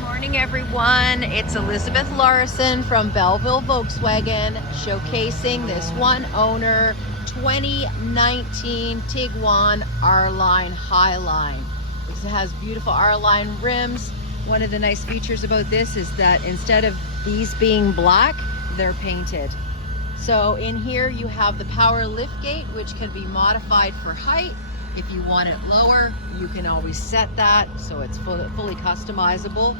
Morning everyone, it's Elizabeth Larson from Belleville Volkswagen showcasing this one owner 2019 Tiguan Rline Highline. This has beautiful Rline rims. One of the nice features about this is that instead of these being black, they're painted. So in here you have the power liftgate, which can be modified for height. If you want it lower, you can always set that so it's fully customizable.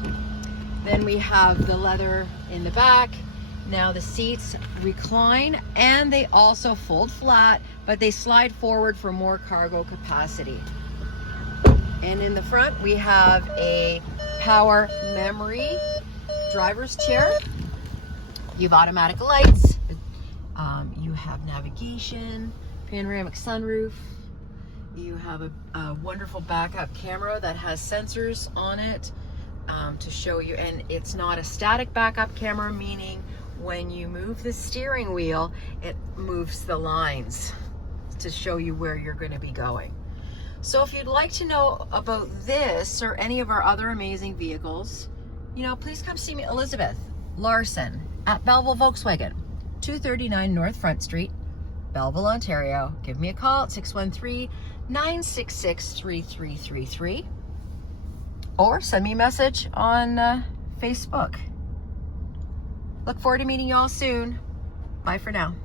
Then we have the leather in the back. Now the seats recline and they also fold flat, but they slide forward for more cargo capacity. And in the front we have a power memory driver's chair. You have automatic lights. You have navigation, panoramic sunroof. You have a wonderful backup camera that has sensors on it to show you, and it's not a static backup camera, meaning when you move the steering wheel, it moves the lines to show you where you're going to be going. So if you'd like to know about this or any of our other amazing vehicles, please come see me, Elizabeth Larson at Belleville Volkswagen, 239 North Front Street, Belleville, Ontario. Give me a call at 613-966-3333 or send me a message on Facebook. Look forward to meeting you all soon. Bye for now.